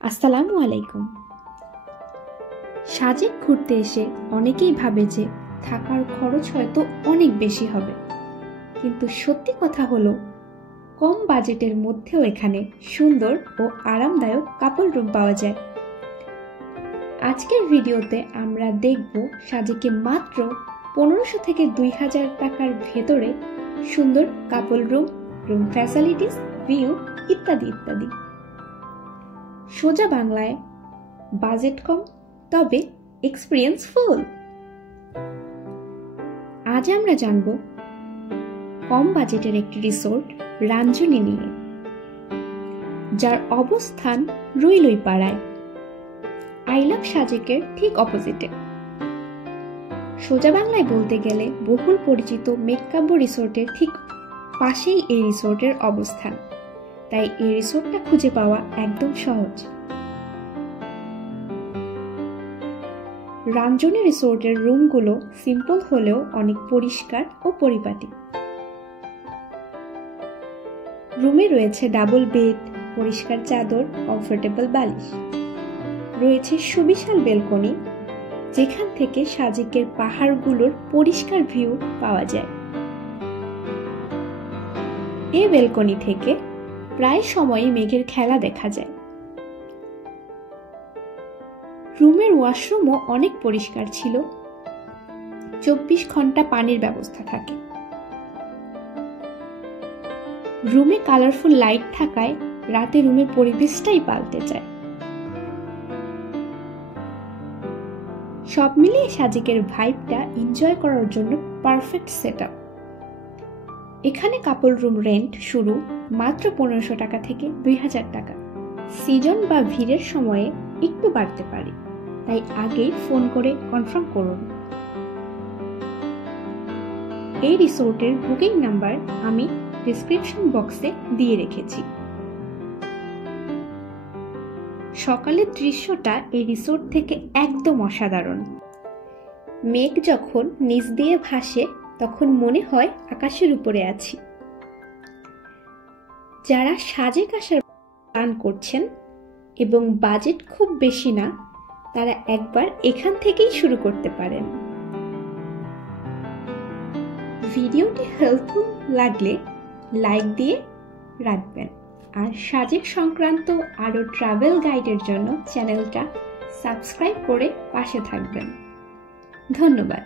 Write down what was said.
আসসালামু আলাইকুম। সাজেক ঘুরতে এসে অনেকেই ভাবে যে থাকার খরচ হয়তো অনেক বেশি হবে, কিন্তু সত্যি কথা হলো কম বাজেটের মধ্যেও এখানে সুন্দর ও আরামদায়ক কাপল রুম পাওয়া যায়। আজকের ভিডিওতে আমরা দেখব সাজেকে মাত্র 1500 থেকে 2000 টাকার ভেতরে সুন্দর কাপল রুম, রুম ফ্যাসিলিটিস, ভিউ ইত্যাদি ইত্যাদি। সোজা বাংলায় বাজেট কম তবে এক্সপিরিয়েন্স ফুল। আজ আমরা জানব কম বাজেটের একটি রিসোর্ট রাঞ্জনী নিয়ে, যার অবস্থান রুইলুই পাড়ায়, আই লাভ সাজেকের ঠিক অপোজিটে। সোজা বাংলায় বলতে গেলে বহুল পরিচিত মেঘকাব্য রিসোর্টের ঠিক পাশেই এই রিসোর্টের অবস্থান, তাই এই রিসোর্টটা খুঁজে পাওয়া একদম সহজ। রাঞ্জনী রিসোর্টের রুমগুলো সিম্পল হলেও অনেক পরিষ্কার ও পরিপাটি। রুমে রয়েছে ডাবল বেড, পরিষ্কার চাদর, কমফোর্টেবল বালিশ। রয়েছে সুবিশাল বেলকনি, যেখান থেকে সাজেকের পাহাড়গুলোর পরিষ্কার ভিউ পাওয়া যায়। এই বেলকনি থেকে প্রায় সময়ই মেঘের খেলা দেখা যায়। রুমের ওয়াশরুমও অনেক পরিষ্কার ছিল। 24 ঘন্টা পানির ব্যবস্থা থাকে। রুমে কালারফুল লাইট থাকায় রাতে রুমের পরিবেশটাই পাল্টে যায়। সব মিলিয়ে সাজেকের ভাইবটা এনজয় করার জন্য পারফেক্ট সেটআপ। এখানে কাপল রুম রেন্ট শুরু মাত্র 1500 টাকা থেকে 2000 টাকা। সিজন বা ভিড়ের সময়ে একটু বাড়তে পারে, তাই আগেই ফোন করে কনফার্ম করুন। এই রিসোর্টের বুকিং নাম্বার আমি ডেসক্রিপশন বক্সে দিয়ে রেখেছি। সকালের দৃশ্যটা এই রিসোর্ট থেকে একদম অসাধারণ। মেঘ যখন নিচ দিয়ে ভাসে তখন মনে হয় আকাশের উপরে আছি। যারা সাজেক আসার প্ল্যান করছেন এবং বাজেট খুব বেশি না, তারা একবার এখান থেকেই শুরু করতে পারেন। ভিডিওটি হেল্পফুল লাগলে লাইক দিয়ে রাখবেন, আর সাজেক সংক্রান্ত আরও ট্রাভেল গাইডের জন্য চ্যানেলটা সাবস্ক্রাইব করে পাশে থাকবেন। ধন্যবাদ।